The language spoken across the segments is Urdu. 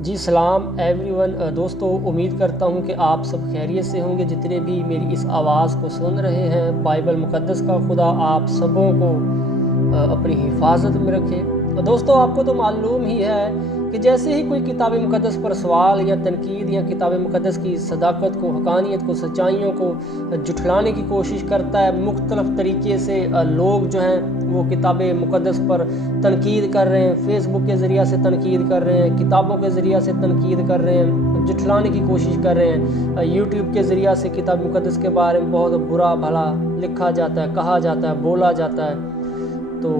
جی سلام ایوری ون دوستو، امید کرتا ہوں کہ آپ سب خیریت سے ہوں گے جتنے بھی میری اس آواز کو سن رہے ہیں۔ بائبل مقدس کا خدا آپ سبوں کو اپنی حفاظت میں رکھے۔ دوستو، آپ کو تو معلوم ہی ہے کہ جیسے ہی کوئی کتاب مقدس پر سوال یا تنقید یا کتاب مقدس کی صداقت کو، حقانیت کو، سچائیوں کو جھٹلانے کی کوشش کرتا ہے، مختلف طریقے سے لوگ جو ہیں وہ کتاب مقدس پر تنقید کر رہے ہیں، فیس بک کے ذریعہ سے تنقید کر رہے ہیں، کتابوں کے ذریعہ سے تنقید کر رہے ہیں، جھٹلانے کی کوشش کر رہے ہیں۔ یوٹیوب کے ذریعہ سے کتاب مقدس کے بارے میں بہت برا بھلا لکھا جاتا ہے، کہا جاتا ہے، بولا جاتا ہے۔ تو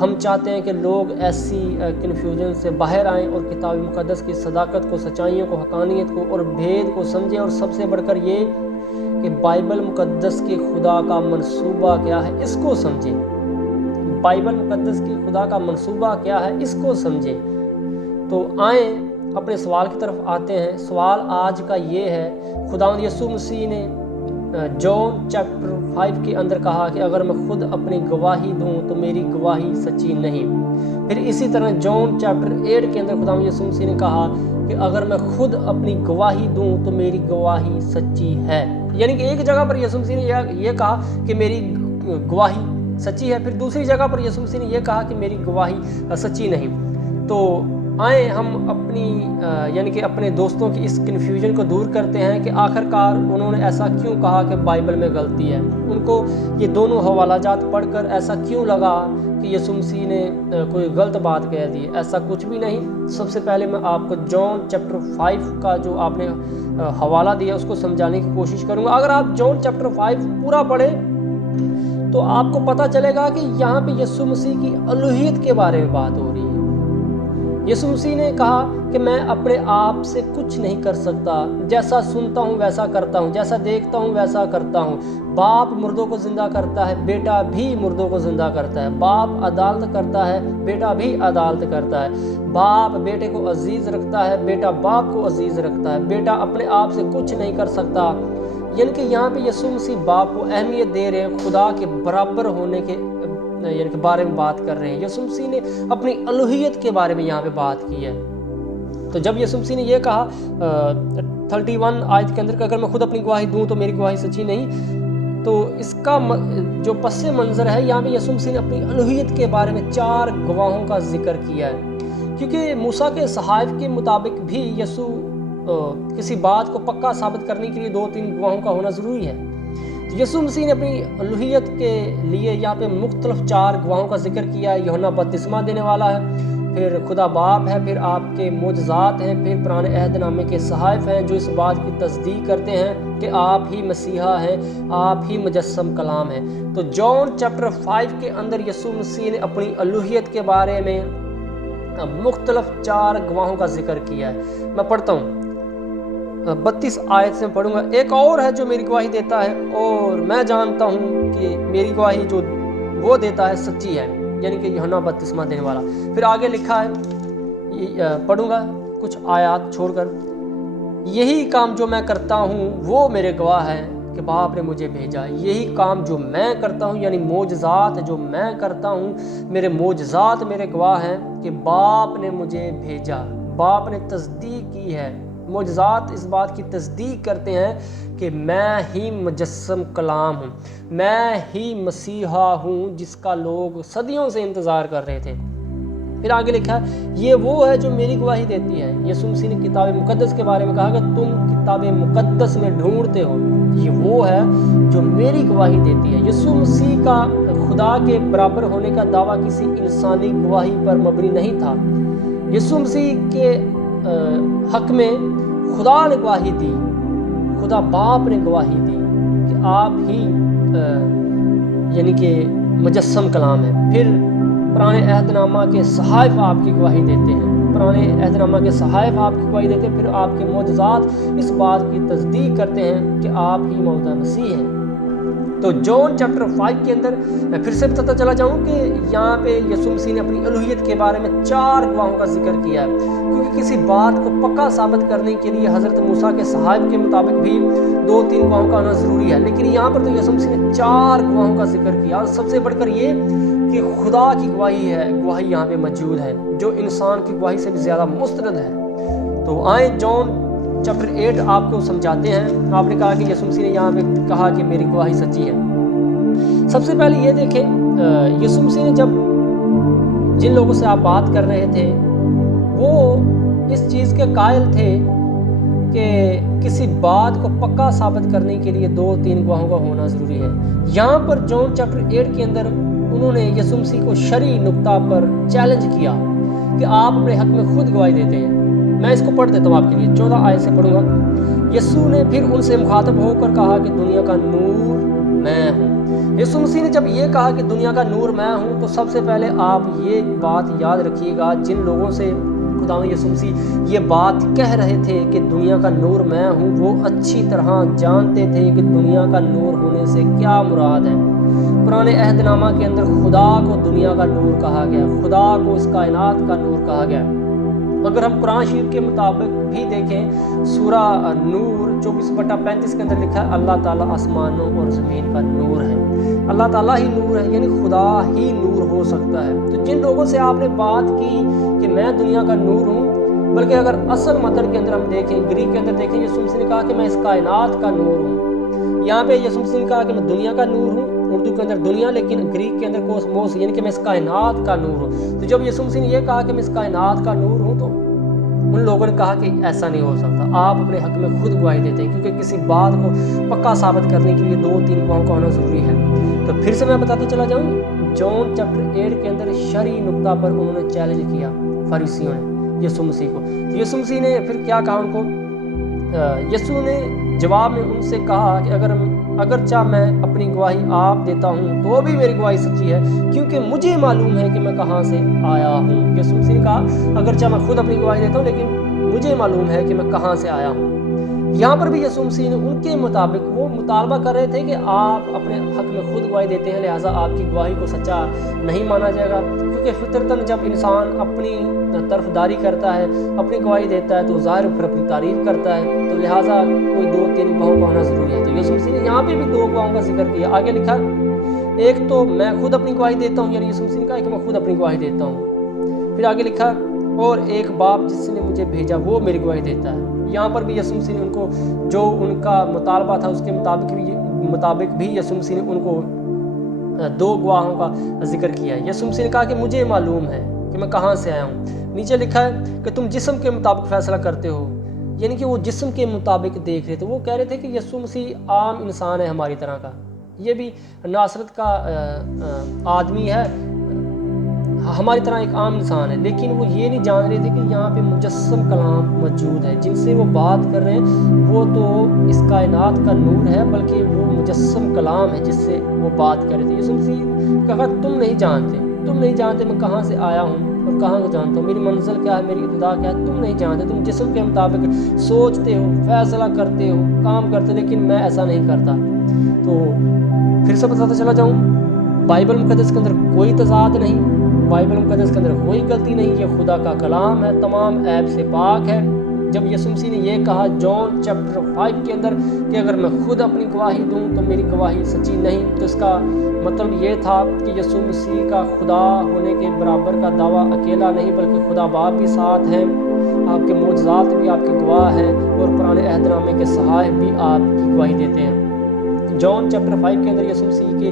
ہم چاہتے ہیں کہ لوگ ایسی کنفیوژن سے باہر آئیں اور کتاب مقدس کی صداقت کو، سچائیوں کو، حقانیت کو اور بھید کو سمجھیں، اور سب سے بڑھ کر یہ کہ بائبل مقدس کے خدا کا منصوبہ کیا ہے اس کو سمجھیں۔ بائبل مقدس کی خدا کا منصوبہ کیا ہے اس کو سمجھیں۔ تو آئیں اپنے سوال کی طرف آتے ہیں۔ سوال آج کا یہ ہے، خداوند یسوع مسیح نے جون چیپٹر 5 کے اندر کہا کہ اگر میں خود اپنی گواہی دوں تو میری گواہی سچی نہیں۔ پھر اسی طرح جون چیپٹر 8 کے اندر خداوند یسوع مسیح نے کہا کہ اگر میں خود اپنی گواہی دوں تو میری گواہی سچی ہے۔ یعنی کہ ایک جگہ پر یسوع مسیح نے یہ کہا کہ میری گواہی سچی ہے، پھر دوسری جگہ پر یسوع مسیح نے یہ کہا کہ میری گواہی سچی نہیں۔ تو آئیں ہم اپنی یعنی کہ اپنے دوستوں کی اس کنفیوژن کو دور کرتے ہیں کہ آخر کار انہوں نے ایسا کیوں کہا کہ بائبل میں غلطی ہے۔ ان کو یہ دونوں حوالہ جات پڑھ کر ایسا کیوں لگا کہ یسوع مسیح نے کوئی غلط بات کہہ دی۔ ایسا کچھ بھی نہیں۔ سب سے پہلے میں آپ کو جون چیپٹر 5 کا جو آپ نے حوالہ دیا اس کو سمجھانے کی کوشش کروں گا۔ اگر آپ جون چیپٹر 5 پورا پڑھیں تو آپ کو پتہ چلے گا کہ یہاں پہ یسوع مسیح کی الوہیت کے بارے میں بات ہو رہی ہے۔ یسوع مسیح نے کہا کہ میں اپنے آپ سے کچھ نہیں کر سکتا، جیسا سنتا ہوں ویسا کرتا ہوں، جیسا دیکھتا ہوں ویسا کرتا ہوں۔ باپ مردوں کو زندہ کرتا ہے، بیٹا بھی مردوں کو زندہ کرتا ہے۔ باپ عدالت کرتا ہے، بیٹا بھی عدالت کرتا ہے۔ باپ بیٹے کو عزیز رکھتا ہے، بیٹا باپ کو عزیز رکھتا ہے۔ بیٹا اپنے آپ سے کچھ نہیں کر سکتا۔ یعنی کہ یہاں پہ یسوع مسیح باپ کو اہمیت دے رہے ہیں، خدا کے برابر ہونے کے یعنی کہ بارے میں بات کر رہے ہیں۔ یسوع مسیح نے اپنی الوہیت کے بارے میں یہاں پہ بات کی ہے۔ تو جب یسوع مسیح نے یہ کہا 31 آیت کے اندر کہ اگر میں خود اپنی گواہی دوں تو میری گواہی سچی نہیں، تو اس کا جو پس منظر ہے، یہاں پہ یسوع مسیح نے اپنی الوہیت کے بارے میں 4 گواہوں کا ذکر کیا ہے، کیونکہ موسیٰ کے صحائف کے مطابق بھی یسوع کسی بات کو پکا ثابت کرنے کے لیے 2-3 گواہوں کا ہونا ضروری ہے۔ یسوع مسیح نے اپنی الوہیت کے لیے یہاں پہ مختلف 4 گواہوں کا ذکر کیا ہے۔ یوحنا بپتسمہ دینے والا ہے، پھر خدا باپ ہے، پھر آپ کے معجزات ہیں، پھر پرانے عہد نامے کے صحائف ہیں جو اس بات کی تصدیق کرتے ہیں کہ آپ ہی مسیحا ہیں، آپ ہی مجسم کلام ہیں۔ تو جون چیپٹر 5 کے اندر یسوع مسیح نے اپنی الوہیت کے بارے میں مختلف 4 گواہوں کا ذکر کیا ہے۔ میں پڑھتا ہوں 32 آیت سے پڑھوں گا۔ ایک اور ہے جو میری گواہی دیتا ہے، اور میں جانتا ہوں کہ میری گواہی جو وہ دیتا ہے سچی ہے، یعنی کہ یوحنا بپتسمہ دینے والا۔ پھر آگے لکھا ہے، پڑھوں گا کچھ آیات چھوڑ کر، یہی کام جو میں کرتا ہوں وہ میرے گواہ ہے کہ باپ نے مجھے بھیجا۔ یہی کام جو میں کرتا ہوں، یعنی معجزات جو میں کرتا ہوں، میرے معجزات میرے گواہ ہیں کہ باپ نے مجھے بھیجا۔ باپ نے تصدیق کی ہے۔ معجزات اس بات کی تصدیق کرتے ہیں کہ میں ہی مجسم کلام ہوں، میں ہی مسیحا ہوں جس کا لوگ صدیوں سے انتظار کر رہے تھے۔ پھر آگے لکھا ہے، یہ وہ ہے جو میری گواہی دیتی ہے۔ یسوع مسیح نے کتاب مقدس کے بارے میں کہا کہ تم کتاب مقدس میں ڈھونڈتے ہو، یہ وہ ہے جو میری گواہی دیتی ہے۔ یسوع مسیح کا خدا کے برابر ہونے کا دعویٰ کسی انسانی گواہی پر مبنی نہیں تھا۔ یسوع مسیح کے حق میں خدا نے گواہی دی، خدا باپ نے گواہی دی کہ آپ ہی یعنی کہ مجسم کلام ہے۔ پھر پرانے عہد نامہ کے صحائف آپ کی گواہی دیتے ہیں، پرانے عہد نامہ کے صحائف آپ کی گواہی دیتے ہیں۔ پھر آپ کے معجزات اس بات کی تصدیق کرتے ہیں کہ آپ ہی موعود مسیح ہیں۔ تو جون چیپٹر 5 کے اندر میں پھر سے بتاتا چلا جاؤں کہ یہاں پہ یسوع مسیح نے اپنی الوہیت کے بارے میں 4 گواہوں کا ذکر کیا ہے، کیونکہ کسی بات کو پکا ثابت کرنے کے لیے حضرت موسیٰ کے صحائف کے مطابق بھی 2-3 گواہوں کا ہونا ضروری ہے، لیکن یہاں پر تو یسوع مسیح نے 4 گواہوں کا ذکر کیا، اور سب سے بڑھ کر یہ کہ خدا کی گواہی ہے، گواہی یہاں پہ موجود ہے جو انسان کی گواہی سے بھی زیادہ مستند ہے۔ تو آئیں جون چیپٹر 8 آپ کو سمجھاتے ہیں۔ آپ نے کہا کہ یسوع مسیح نے یہاں پہ کہا کہ میری گواہی سچی ہے۔ سب سے پہلے یہ دیکھیں یسوع مسیح نے جب جن لوگوں سے آپ بات کر رہے تھے وہ اس چیز کے قائل تھے کہ کسی بات کو پکا ثابت کرنے کے لیے 2-3 گواہوں کا ہونا ضروری ہے۔ یہاں پر جون چیپٹر 8 کے اندر انہوں نے یسوع مسیح کو شرعی نقطہ پر چیلنج کیا کہ آپ اپنے حق میں خود گواہی دیتے ہیں۔ میں اس کو پڑھ دیتا ہوں آپ کے لیے، 14 آیت سے پڑھوں گا۔ یسوع نے پھر ان سے مخاطب ہو کر کہا کہ دنیا کا نور میں ہوں۔ یسوع مسیح نے جب یہ کہا کہ دنیا کا نور میں ہوں تو سب سے پہلے آپ یہ بات یاد رکھیے گا، جن لوگوں سے خداوند یسوع مسیح یہ بات کہہ رہے تھے کہ دنیا کا نور میں ہوں، وہ اچھی طرح جانتے تھے کہ دنیا کا نور ہونے سے کیا مراد ہے۔ پرانے عہد نامہ کے اندر خدا کو دنیا کا نور کہا گیا، خدا کو اس کائنات کا نور کہا گیا۔ اگر ہم قرآن شریف کے مطابق بھی دیکھیں، سورہ نور 24/35 کے اندر لکھا ہے اللہ تعالیٰ آسمانوں اور زمین کا نور ہے۔ اللہ تعالیٰ ہی نور ہے، یعنی خدا ہی نور ہو سکتا ہے۔ تو جن لوگوں سے آپ نے بات کی کہ میں دنیا کا نور ہوں، بلکہ اگر اصل متن کے اندر ہم دیکھیں، گریک کے اندر دیکھیں، یسوع مسیح نے کہا کہ میں اس کائنات کا نور ہوں۔ یہاں پہ یسوع مسیح نے کہا کہ میں دنیا کا نور ہوں، اردو کے اندر دنیا، لیکن گریک کے اندر کوسموس، یعنی کہ میں اس کائنات کا نور ہوں۔ تو جب یسوع مسیح نے یہ کہا کہ میں اس کائنات کا نور ہوں تو ان لوگوں نے کہا کہ ایسا نہیں ہو سکتا، آپ اپنے حق میں خود گواہی دیتے ہیں، کیونکہ کسی بات کو پکا ثابت کرنے کے لیے 2-3 گواہوں کا ہونا ضروری ہے۔ تو پھر سے میں بتاتا چلا جاؤں، جون چیپٹر 8 کے اندر شرعی نقطہ پر انہوں نے چیلنج کیا فریسیوں نے یسوع مسیح کو۔ یسوع مسیح نے پھر کیا کہا ان کو؟ یسوع نے جواب میں ان سے کہا کہ اگرچہ میں اپنی گواہی آپ دیتا ہوں تو بھی میری گواہی سچی ہے، کیونکہ مجھے معلوم ہے کہ میں کہاں سے آیا ہوں۔ یسوع مسیح نے کہا اگرچہ میں خود اپنی گواہی دیتا ہوں لیکن مجھے معلوم ہے کہ میں کہاں سے آیا ہوں۔ یہاں پر بھی یسوع مسیح نے ان کے مطابق وہ مطالبہ کر رہے تھے کہ آپ اپنے حق میں خود گواہی دیتے ہیں، لہٰذا آپ کی گواہی کو سچا نہیں مانا جائے گا، کیونکہ فطرتاً جب انسان اپنی طرفداری کرتا ہے، اپنی گواہی دیتا ہے تو ظاہر پھر اپنی تعریف کرتا ہے، تو لہٰذا کوئی 2-3 گواہوں کا ہونا ضروری ہے۔ تو یسوع مسیح نے یہاں پہ بھی 2 گواہوں کا ذکر کیا۔ آگے لکھا ایک تو میں خود اپنی گواہی دیتا ہوں، یعنی یسوع مسیح نے کہا کہ میں خود اپنی گواہی دیتا ہوں۔ پھر آگے لکھا اور ایک باپ جس نے مجھے بھیجا وہ میری گواہی دیتا ہے۔ یہاں پر بھی یسوع مسیح نے ان کو جو ان کا مطالبہ تھا اس کے مطابق بھی یسوع مسیح نے ان کو 2 گواہوں کا ذکر کیا ہے۔ یسوع مسیح نے کہا کہ مجھے معلوم ہے کہ میں کہاں سے آیا ہوں۔ نیچے لکھا ہے کہ تم جسم کے مطابق فیصلہ کرتے ہو، یعنی کہ وہ جسم کے مطابق دیکھ رہے تھے۔ وہ کہہ رہے تھے کہ یسوع مسیح عام انسان ہے ہماری طرح کا، یہ بھی ناصرت کا آدمی ہے، ہماری طرح ایک عام انسان ہے، لیکن وہ یہ نہیں جان رہے تھے کہ یہاں پہ مجسم کلام موجود ہے، جن سے وہ بات کر رہے ہیں وہ تو اس کائنات کا نور ہے، بلکہ وہ مجسم کلام ہے جس سے وہ بات کر رہے تھے۔ یسوع مسیح نے کہا تم نہیں جانتے میں کہاں سے آیا ہوں اور کہاں کو جانتا ہوں، میری منزل کیا ہے، میری ابتدا کیا ہے، تم نہیں جانتے۔ تم جسم کے مطابق سوچتے ہو، فیصلہ کرتے ہو، کام کرتے ہو، لیکن میں ایسا نہیں کرتا۔ تو پھر سے بتاتا چلا جاؤں، بائبل مقدس کے اندر کوئی تضاد نہیں، بائبل مقدس کے اندر کوئی غلطی نہیں، یہ خدا کا کلام ہے، تمام عیب سے پاک ہے۔ جب یسوع مسیح نے یہ کہا جون چیپٹر 5 کے اندر کہ اگر میں خود اپنی گواہی دوں تو میری گواہی سچی نہیں، تو اس کا مطلب یہ تھا کہ یسوع مسیح کا خدا ہونے کے برابر کا دعویٰ اکیلا نہیں بلکہ خدا باپ بھی ساتھ ہیں، آپ کے معجزات بھی آپ کے گواہ ہیں، اور پرانے عہد نامے کے صحائف بھی آپ کی گواہی دیتے ہیں۔ جون چیپٹر 5 کے اندر یسوع مسیح کے